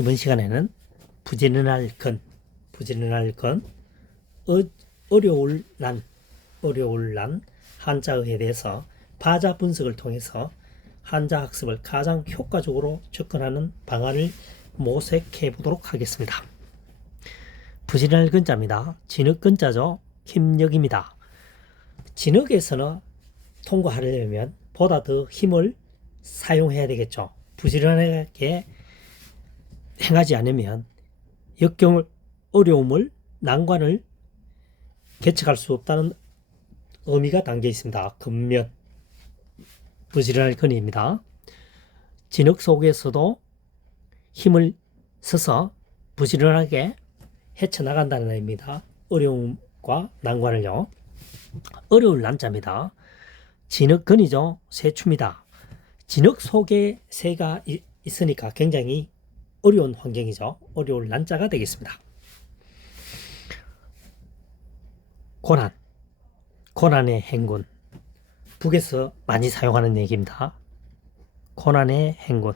이번 시간에는 부지런할 건, 어려울 난 한자어에 대해서 파자 분석을 통해서 한자 학습을 가장 효과적으로 접근하는 방안을 모색해 보도록 하겠습니다. 부지런할 근자입니다. 진흙 근자죠. 힘력입니다. 진흙에서는 통과하려면 보다 더 힘을 사용해야 되겠죠. 부지런하게 행하지 않으면 역경을, 어려움을, 난관을 개척할 수 없다는 의미가 담겨 있습니다. 근면, 부지런할 근입니다. 진흙 속에서도 힘을 써서 부지런하게 헤쳐나간다는 의미입니다. 어려움과 난관을요. 어려울 난자입니다. 진흙근이죠. 새추입니다. 진흙 속에 새가 있으니까 굉장히 어려운 환경이죠. 어려울 난자가 되겠습니다. 고난의 행군. 북에서 많이 사용하는 얘기입니다. 고난의 행군.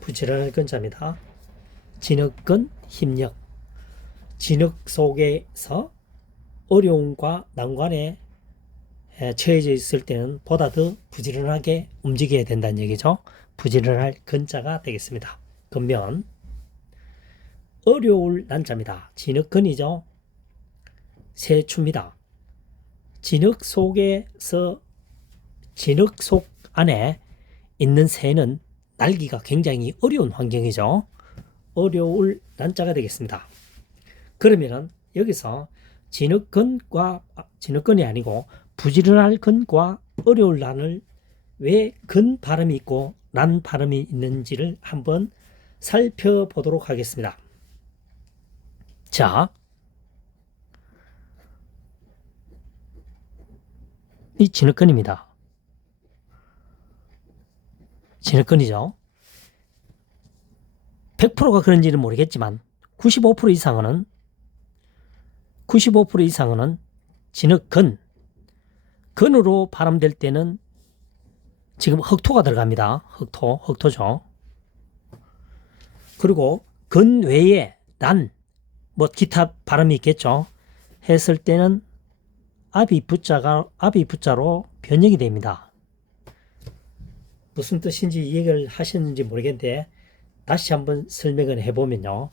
부지런할 근자입니다. 진흙근, 힘력. 진흙 속에서 어려움과 난관에 처해져 있을 때는 보다 더 부지런하게 움직여야 된다는 얘기죠. 부지런할 근자가 되겠습니다. 근면, 어려울 난자입니다. 진흙근이죠. 새추입니다. 진흙 속 안에 있는 새는 날기가 굉장히 어려운 환경이죠. 어려울 난자가 되겠습니다. 그러면은 여기서 진흙근이 아니고 부지런할 근과 어려울 난을 왜 근 발음이 있고 난 발음이 있는지를 한번 살펴보도록 하겠습니다. 자, 이 진흙근입니다. 진흙근이죠. 100%가 그런지는 모르겠지만 95% 이상은 진흙근, 근으로 발음될 때는 지금 흑토가 들어갑니다. 흑토죠. 그리고 근 외에 난, 기타 발음이 있겠죠. 했을 때는 아비 부자로 변형이 됩니다. 무슨 뜻인지 이해를 하셨는지 모르겠는데 다시 한번 설명을 해보면요.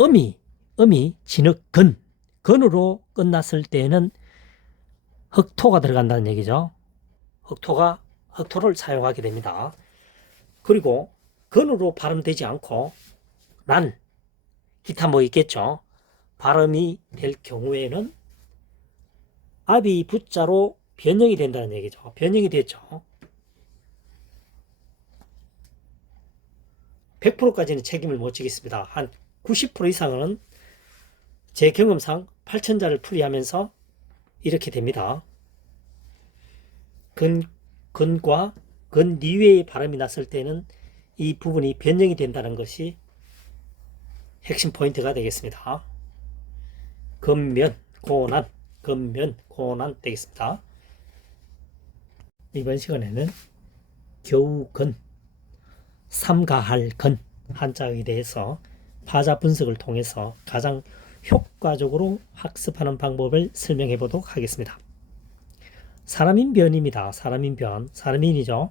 음이 진흙근, 근으로 끝났을 때는 흑토가 들어간다는 얘기죠. 흑토를 사용하게 됩니다. 그리고 근으로 발음되지 않고 난, 기타 있겠죠. 발음이 될 경우에는 아비 부자로 변형이 된다는 얘기죠. 변형이 됐죠. 100%까지는 책임을 못 지겠습니다. 한 90% 이상은 제 경험상 8천자를 풀이하면서 이렇게 됩니다. 근과 근 이외의 발음이 났을 때는 이 부분이 변형이 된다는 것이 핵심 포인트가 되겠습니다. 근면, 고난 되겠습니다. 이번 시간에는 겨우근, 삼가할 근 한자에 대해서 파자 분석을 통해서 가장 효과적으로 학습하는 방법을 설명해 보도록 하겠습니다. 사람인변입니다. 사람인이죠.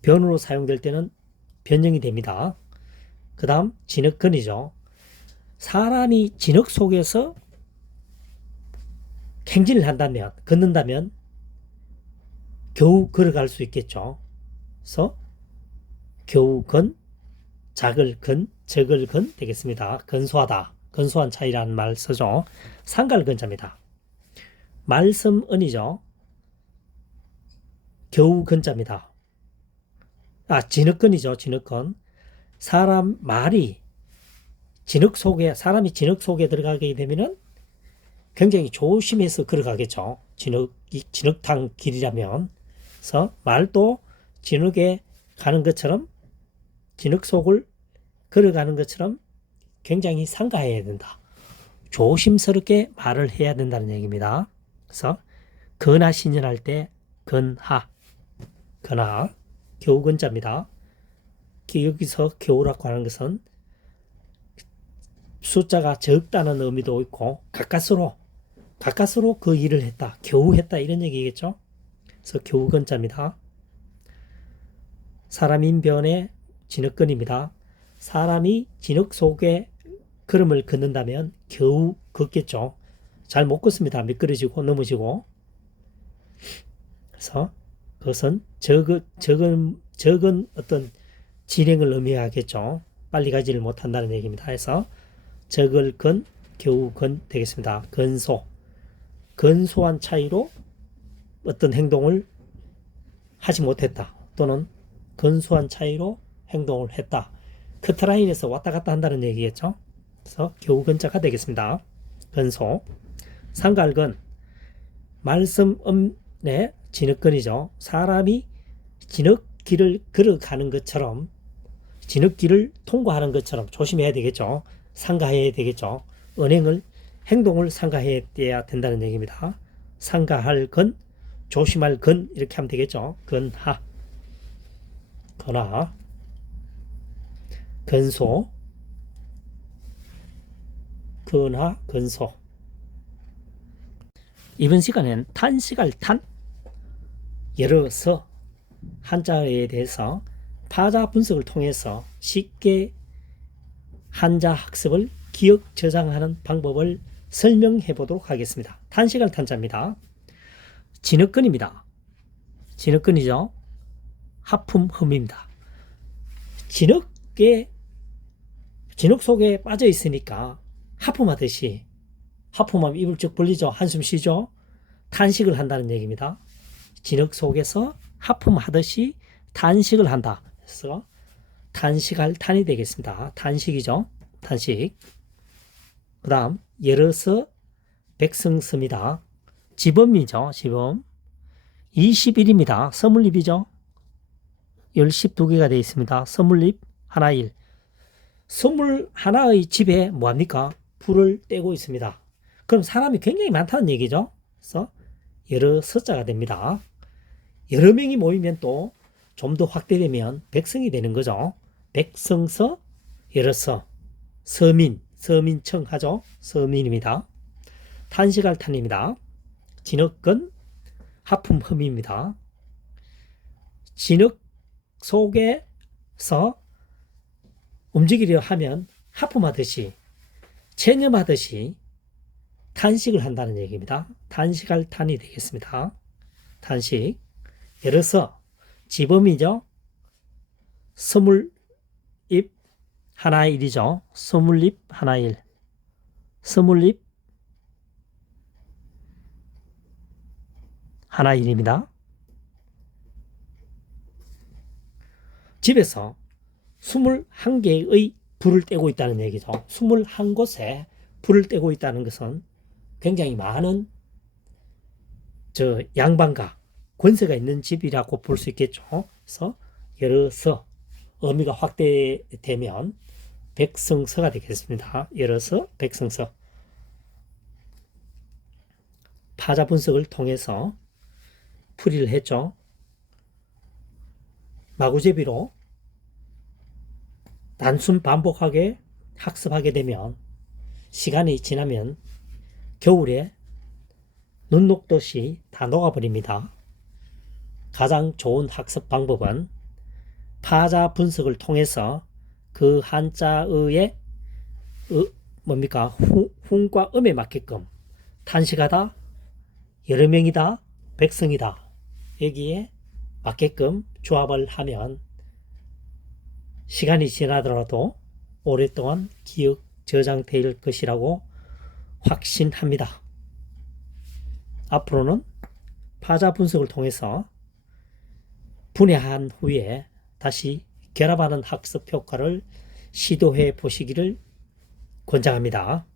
변으로 사용될 때는 변형이 됩니다. 그 다음 진흙근이죠. 사람이 진흙 속에서 행진을 걷는다면 겨우 걸어갈 수 있겠죠. 그래서 겨우 근, 작을 근, 적을 근 되겠습니다. 근소한 차이라는 말 쓰죠. 상갈 근자입니다. 말씀 은이죠. 겨우 근자입니다. 진흙근이죠. 진흙근. 사람이 진흙 속에 들어가게 되면은 굉장히 조심해서 걸어가겠죠. 진흙탕 길이라면. 그래서 말도 진흙에 가는 것처럼, 진흙 속을 걸어가는 것처럼 굉장히 상가해야 된다. 조심스럽게 말을 해야 된다는 얘기입니다. 그래서 근하 신연할 때 근하, 거나 겨우 근자입니다. 여기서 겨우라고 하는 것은 숫자가 적다는 의미도 있고 가까스로 그 일을 했다, 겨우 했다 이런 얘기겠죠. 그래서 겨우 근자입니다. 사람인변의 진흙근입니다. 사람이 진흙 속에 걸음을 걷는다면 겨우 걷겠죠. 잘 못 걷습니다. 미끄러지고 넘어지고. 그래서 그것은 적은 어떤 진행을 의미하겠죠. 빨리 가지를 못한다는 얘기입니다. 해서 적을 건, 겨우 건 되겠습니다. 근소한 차이로 어떤 행동을 하지 못했다. 또는 근소한 차이로 행동을 했다. 커트라인에서 왔다 갔다 한다는 얘기겠죠. 그래서 겨우 근자가 되겠습니다. 근소. 상갈근, 말씀음의 진흙근이죠. 사람이 진흙길을 걸어가는 것처럼, 진흙길을 통과하는 것처럼 조심해야 되겠죠. 상가해야 되겠죠. 행동을 상가해야 된다는 얘기입니다. 상가할 근, 조심할 근 이렇게 하면 되겠죠. 근하, 거나, 근소, 근하, 근소. 이번 시간엔 탄식할 탄, 열어서 한자에 대해서 파자 분석을 통해서 쉽게 한자 학습을 기억 저장하는 방법을 설명해 보도록 하겠습니다. 탄식할 탄자입니다. 진흙근입니다. 진흙근이죠. 하품흠입니다. 진흙 속에 빠져 있으니까 하품하듯이, 하품하면 입을 쭉 벌리죠. 한숨 쉬죠. 탄식을 한다는 얘기입니다. 진흙 속에서 하품하듯이 탄식을 한다. 그래서 탄식할 탄이 되겠습니다. 탄식이죠. 탄식. 그 다음 열어서 백성스입니다. 지범이죠. 지범. 21입니다. 서물립이죠. 열십 두 개가 되어 있습니다. 서물립 하나일. 서물 하나의 집에 뭐합니까? 불을 떼고 있습니다. 그럼 사람이 굉장히 많다는 얘기죠. 그래서 여러 서자가 됩니다. 여러 명이 모이면 또 좀 더 확대되면 백성이 되는 거죠. 백성서, 여러서, 서민청 하죠. 서민입니다. 탄식할 탄입니다. 진흙근, 하품흠입니다. 진흙 속에서 움직이려 하면 하품하듯이, 체념하듯이 탄식을 한다는 얘기입니다. 탄식할 탄이 되겠습니다. 탄식. 열어서 지범이죠. 서물입 하나일이죠. 서물립 하나일. 서물립 하나일입니다. 집에서 21개의 불을 떼고 있다는 얘기죠. 21곳에 불을 떼고 있다는 것은 굉장히 많은 양반가, 권세가 있는 집이라고 볼 수 있겠죠. 그래서 열어서 의미가 확대되면 백성서가 되겠습니다. 열어서 백성서. 파자 분석을 통해서 풀이를 했죠. 마구제비로 단순 반복하게 학습하게 되면 시간이 지나면 겨울에 눈 녹듯이 다 녹아버립니다. 가장 좋은 학습 방법은 파자 분석을 통해서 그 한자의 훈과 음에 맞게끔 탄식하다, 여러 명이다, 백성이다 여기에 맞게끔 조합을 하면 시간이 지나더라도 오랫동안 기억 저장될 것이라고 확신합니다. 앞으로는 파자 분석을 통해서 분해한 후에 다시 결합하는 학습 효과를 시도해 보시기를 권장합니다.